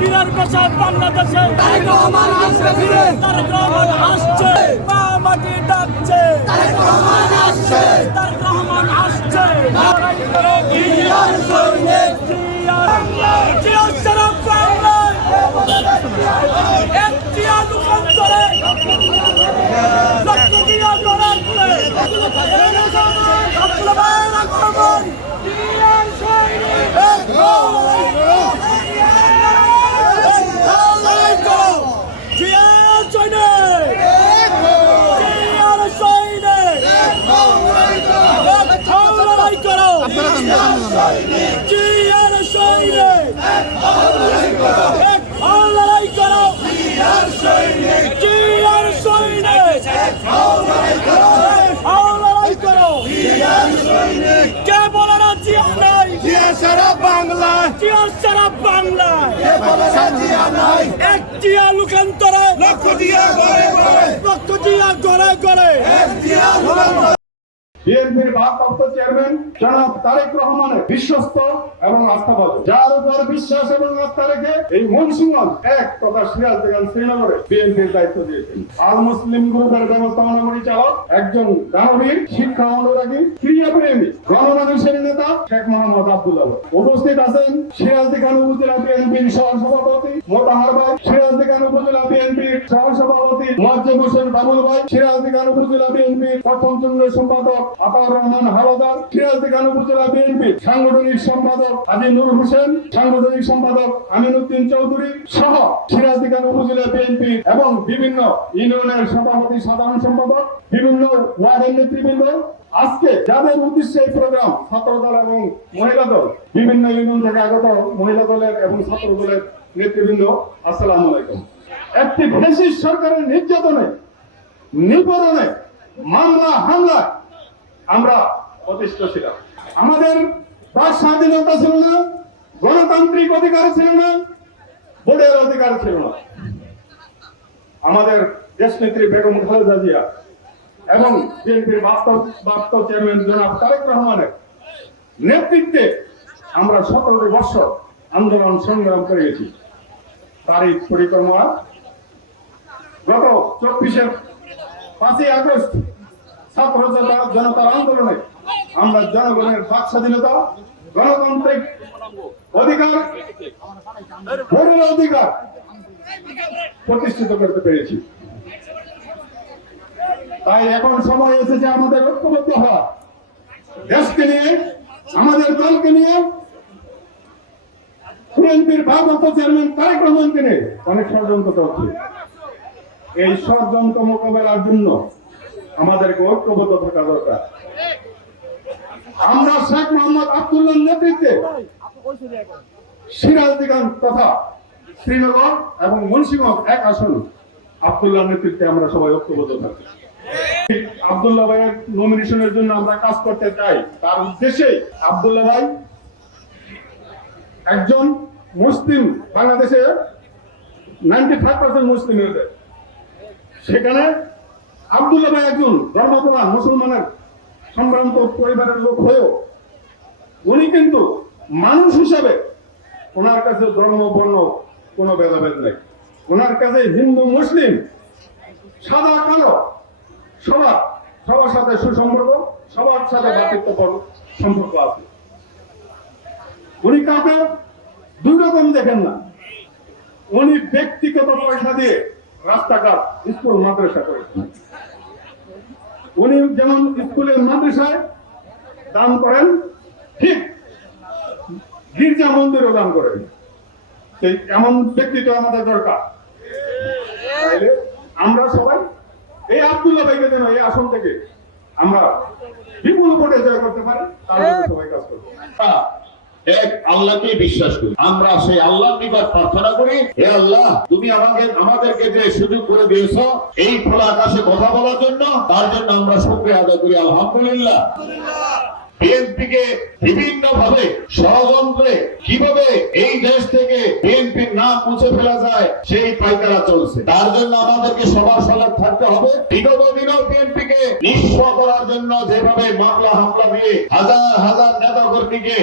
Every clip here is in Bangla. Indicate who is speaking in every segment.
Speaker 1: বিরার কাছে বাংলাদেশে।
Speaker 2: তারেক রহমান আসবে ফিরে।
Speaker 1: তারেক রহমান আসছে। মা মাটি ডাকছে।
Speaker 2: তারেক রহমান আসছে।
Speaker 1: তারেক রহমান আসছে। লড়াই করো
Speaker 2: জিয়ার সৈনিক
Speaker 1: জিয়া জিয়া সারা বাংলায় এক জিয়া রূপান্তরে লক্ষ জিয়া গড়ার করে আব্দুল্লাহ ভাই আক্রমণ জিয়ার সৈনিক এক লড়াই করো এক লড়াই করো জিয়ার সৈনিক জিয়ার সৈনিক এক লড়াই করো জিয়ার সৈনিক এক লড়াই করো জিয়ার সৈনিক জিয়ার সৈনিক এক লড়াই করো জিয়ার সৈনিক কে বলে না জিয়া নাই
Speaker 3: জিয়া সারা বাংলা
Speaker 1: জিয়া সারা বাংলায়
Speaker 3: কে বলে না জিয়া নাই
Speaker 1: এক জিয়া লুকান্তরে
Speaker 3: লক্ষ জিয়া
Speaker 1: লক্ষ গড়ে গড়ে
Speaker 3: এক জিয়া রহমান বিএনপির ভারপ্রাপ্ত চেয়ারম্যান জনাব তারেক রহমানের বিশ্বস্ত এবং আস্থাবাদ। যার উপর বিশ্বাস এবং আস্থা রেখে এই মনসুমগঞ্জ এক তথা শ্রীনগরে বিএনপির দায়িত্ব দিয়েছেন। আল মুসলিম গ্রুপের ব্যবস্থাপনা পরিচালক একজন দানবীর, শিক্ষা অনুরাগী ক্রিয়াপ্রেমী গণমানুষের নেতা শেখ মোহাম্মদ আব্দুল্লাহ উপস্থিত আছেন সিরাজদিখান উপজেলা বিএনপির সহসভাপতি মোতাহার ভাই সিরাজদিখান উপজেলা বিএনপির সহসভাপতি মোয়াজ্জেম হোসেন বাবুল ভাই সিরাজদিখান উপজেলা বিএনপির প্রথম সম্পাদক আতাউর রহমান হাওলাদার সিরাজদিখান উপজেলা বিএনপির সাংগঠনিক সম্পাদক হোসেন, সাংগঠনিক সম্পাদক আমিনুদ্দিন চৌধুরী সহ সিরাজদিখান উপজেলা বিএনপি এবং বিভিন্ন ইউনিয়নের সভাপতি, সাধারণ সম্পাদক, বিভিন্ন ওয়ার্ডের নেতৃবৃন্দ। আজকে যাদের উদ্দেশ্যে এই প্রোগ্রাম, ছাত্র দল এবং মহিলা দল, বিভিন্ন ইউনিয়ন থেকে আগত মহিলা দলের এবং ছাত্র দলের নেতৃবৃন্দ, আসসালামু আলাইকুম। একটি ফ্যাসিস্ট সরকারের নির্যাতনে নিপরণে মামলা হামলা আমরা প্রতিষ্ঠিত ছিলাম। আমাদের বাক স্বাধীনতা ছিল না, গণতান্ত্রিক অধিকার ছিল না, ভোটের অধিকার ছিল না। আমাদের দেশনেত্রী বেগম খালেদা জিয়া এবং বিএনপির বাস্তব চেয়ারম্যান জনাব তারেক রহমানের নেতৃত্বে আমরা সতেরো বছর আন্দোলন সংগ্রাম করে গেছি তারই পরিক্রমা গত চব্বিশের পাঁচই আগস্ট ছাত্র জনতার আন্দোলনে আমরা জনগণের বাক স্বাধীনতা, গণতান্ত্রিক অধিকার অধিকার প্রতিষ্ঠিত করতে পেরেছি। তাই এখন সময় এসেছে আমাদের ঐক্যবদ্ধ হওয়া। দেশকে নিয়ে, আমাদের দলকে নিয়ে, বিএনপির ভারপ্রাপ্ত চেয়ারম্যান তারেক রহমানকে নিয়ে অনেক ষড়যন্ত্র করছে এই ষড়যন্ত্র মোকাবেলার জন্য আমাদেরকে ঐক্যবদ্ধ থাকা দরকার। আমরা শেখ মোহাম্মদ আব্দুল্লাহ নেতৃত্বে সিরাজদিগান তথা শ্রীনগর এবং মুন্সিগঞ্জ এক আসন আব্দুল্লাহ নেতৃত্বে আমরা সবাই ঐক্যবদ্ধ থাকি। আব্দুল্লাহ ভাইয়ের নমিনেশনের জন্য আমরা কাজ করতে চাই। তার উদ্দেশ্যে আব্দুল্লাহ ভাই একজন মুসলিম বাংলাদেশে নাইনটি ফাইভ পার্সেন্ট মুসলিম সেখানে আব্দুল্লাহ ভাই একজন ধর্মপ্রধান মুসলমানের সম্ভ্রান্ত পরিবারের লোক হয়েও উনি কিন্তু মানুষ হিসাবে ওনার কাছে ধর্ম বর্ণ কোনো ভেদাভেদ নেই। ওনার কাছে হিন্দু, মুসলিম, সাদা, কালো সবার সবার সাথে সুসম্পর্ক, সবার সাথে ভাতৃত্ব সম্পর্ক আছে। উনি কাউকে দুই রকম দেখেন না। উনি ব্যক্তিগত পয়সা দিয়ে রাস্তাঘাট, স্কুল, মাদ্রাসা করেছেন। উনি যেমন স্কুলের মাদ্রাসায় দান করেন, ঠিক গির্জা মন্দিরও দান করেন। সেই এমন ব্যক্তিত্ব আমাদের দরকার। আমরা সবাই এই আবদুল্লাহ ভাইকে যেন এই আসন থেকে আমরা বিপুল ভোটে জয় করতে পারি, তার সবাই কাজ করব।
Speaker 4: আমরা এক আল্লাহকে বিশ্বাস করি। আমরা সেই নিকট প্রার্থনা করি, হে আল্লাহ, তুমি আমাকে আমাদেরকে যে সুযোগ করে দিয়েছ, এই খোলা আকাশে কথা বলার জন্য, তার জন্য আমরা শুক্রিয়া আদায় করি, আলহামদুলিল্লাহ। বিএনপিকে বিভিন্ন ভাবে ষড়যন্ত্রে কীভাবে এই দেশ থেকে বিএনপির নাম মুছে ফেলা যায়, সেই পাইকারা চলছে। তার জন্য আমাদেরকে সবার সজাগ থাকতে হবে। বিগত দিনেও বিএনপিকে নিঃস্ব করার জন্য যেভাবে মামলা, হামলা দিয়ে হাজার হাজার নেতা কর্মীকে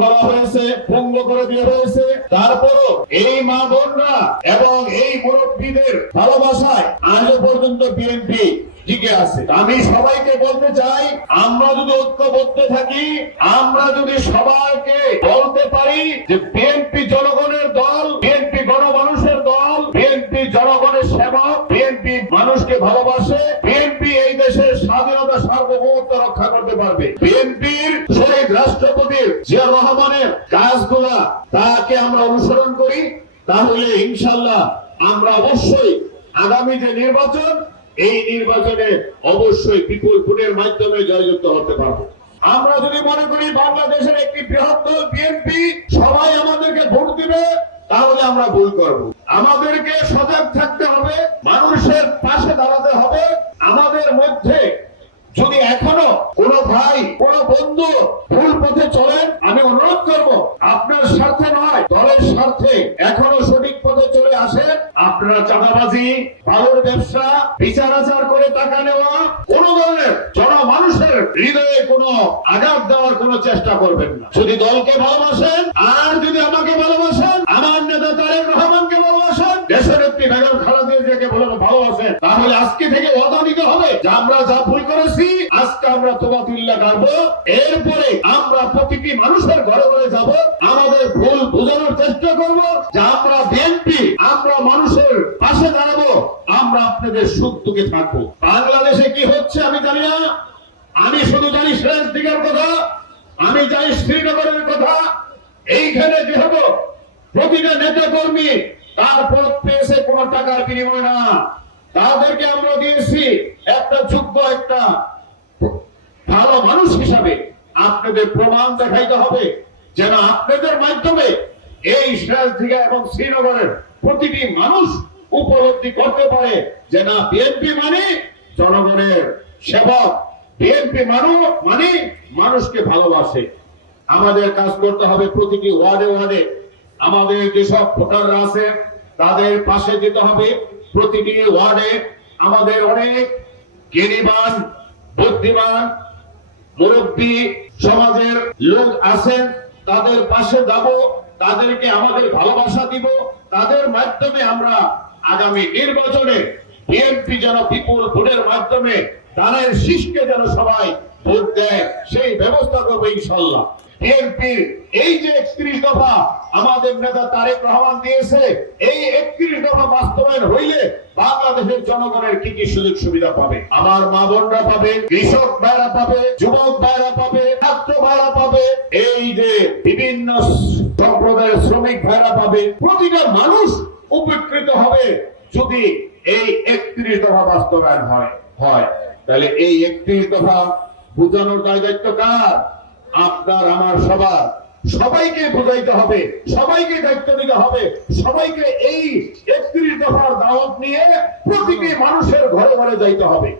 Speaker 4: করা হয়েছে করে হয়েছে, তারপরও এই মা বোনরা এবং এই মুরব্বীদের ভালোবাসায় আজও পর্যন্ত বিএনপি টিকে আছে। আমি সবাইকে বলতে চাই, আমরা যদি ঐক্যবদ্ধ থাকি, আমরা যদি সবাইকে বলতে পারি যে বিএনপি জনগণের দল বিএনপি গণমানুষের দল বিএনপি জনগণের সেবক বিএনপি মানুষকে ভালোবাসে বিএনপি তাহলে ইনশাল্লাহ আমরা অবশ্যই আগামী যে নির্বাচন, এই নির্বাচনে অবশ্যই বিপুল ভোটের মাধ্যমে জয়যুক্ত হতে পারব। আমরা যদি মনে করি বাংলাদেশের একটি বৃহত্তর বিএনপি, সবাই আমাদেরকে ভোট দিবে, তাহলে আমরা ভুল করব। আপনারা চাঁদাবাজি বালুর ব্যবসা, বিচার আচার করে টাকা নেওয়া, কোন ধরনের জনমানুষের হৃদয়ে কোনো আঘাত দেওয়ার কোনো চেষ্টা করবেন না। যদি দলকে ভালোবাসেন, আর যদি আমাকে ভালোবাসেন, আমার নেতা তারেক রহমানকে ভালোবাসেন, দেশের একটি বেগম তাহলে আজকে থেকে ওয়াদা নিতে হবে যে আমরা যা ভুল করেছি, আজকে আমরা তোবাতুল্লাহ এরপরে আমরা প্রতিটি মানুষের ঘরে ঘরে যাব। আমাদের ভুল বোঝানোর চেষ্টা করব যে আমরা বিএনপি, আমরা মানুষের পাশে দাঁড়াবো। আমরা আপনাদের সুখ দুঃখে থাকব। বাংলাদেশে কি হচ্ছে আমি জানি না। আমি শুধু জানি শেষ দিকের কথা। আমি জানি শ্রীনগরের কথা। এইখানে যেহেতু প্রতিটা নেতা কর্মী তার পদ পেয়েছে কোন টাকার বিনিময় না। তাদেরকে আমরা দিয়েছি একটা যোগ্য একটা ভালো মানুষ হিসাবে। আপনাদের প্রমাণ দেখাইতে হবে যেন আপনাদের মাধ্যমে এই সিরাজদিঘা এবং শ্রীনগরের প্রতিটি মানুষ উপলব্ধি করতে পারে যে না বিএনপি মানে জনগণের সেবক বিএনপি মানুষ মানে মানুষকে ভালোবাসে। আমাদের কাজ করতে হবে প্রতিটি ওয়ার্ডে ওয়ার্ডে। আমাদের যেসব ভোটাররা আছে, তাদের পাশে যেতে হবে প্রতিটি ওয়ার্ডে। আমাদের অনেক জ্ঞানীবান, বুদ্ধিমান মুরব্বী সমাজের লোক আছেন। তাদের পাশে যাব, তাদেরকে আমাদের ভালোবাসা দিব। তাদের মাধ্যমে আমরা আগামী নির্বাচনে বিএনপি যেন বিপুল ভোটের মাধ্যমে তাদের শীষকে যেন সবাই ভোট দেয়, সেই ব্যবস্থা করব ইনশাল্লাহ। বিএনপির এই যে একত্রিশ দফা আমাদের নেতা তারেক রহমান দিয়েছে, এই একত্রিশ দফা বাস্তবায়ন হইলে বাংলাদেশের জনগণের কি কি সুযোগ সুবিধা পাবে? আমার মা বোনরা পাবে, কৃষক ভাইরা পাবে, যুবক ভাইরা পাবে, ছাত্র ভাইরা পাবে, এই যে বিভিন্ন সম্প্রদায়ের শ্রমিক ভাইরা পাবে, প্রতিটা মানুষ উপকৃত হবে যদি এই একত্রিশ দফা বাস্তবায়ন হয় হয়। তাহলে এই একত্রিশ দফা বোঝানোর দায়িত্ব কার? আপনার, আমার, সবার। সবাইকে বোঝাইতে হবে, সবাইকে দায়িত্ব নিতে হবে, সবাইকে এই একত্রিশ দফার দাওয়াত নিয়ে প্রতিটি মানুষের ঘরে ঘরে যাইতে হবে।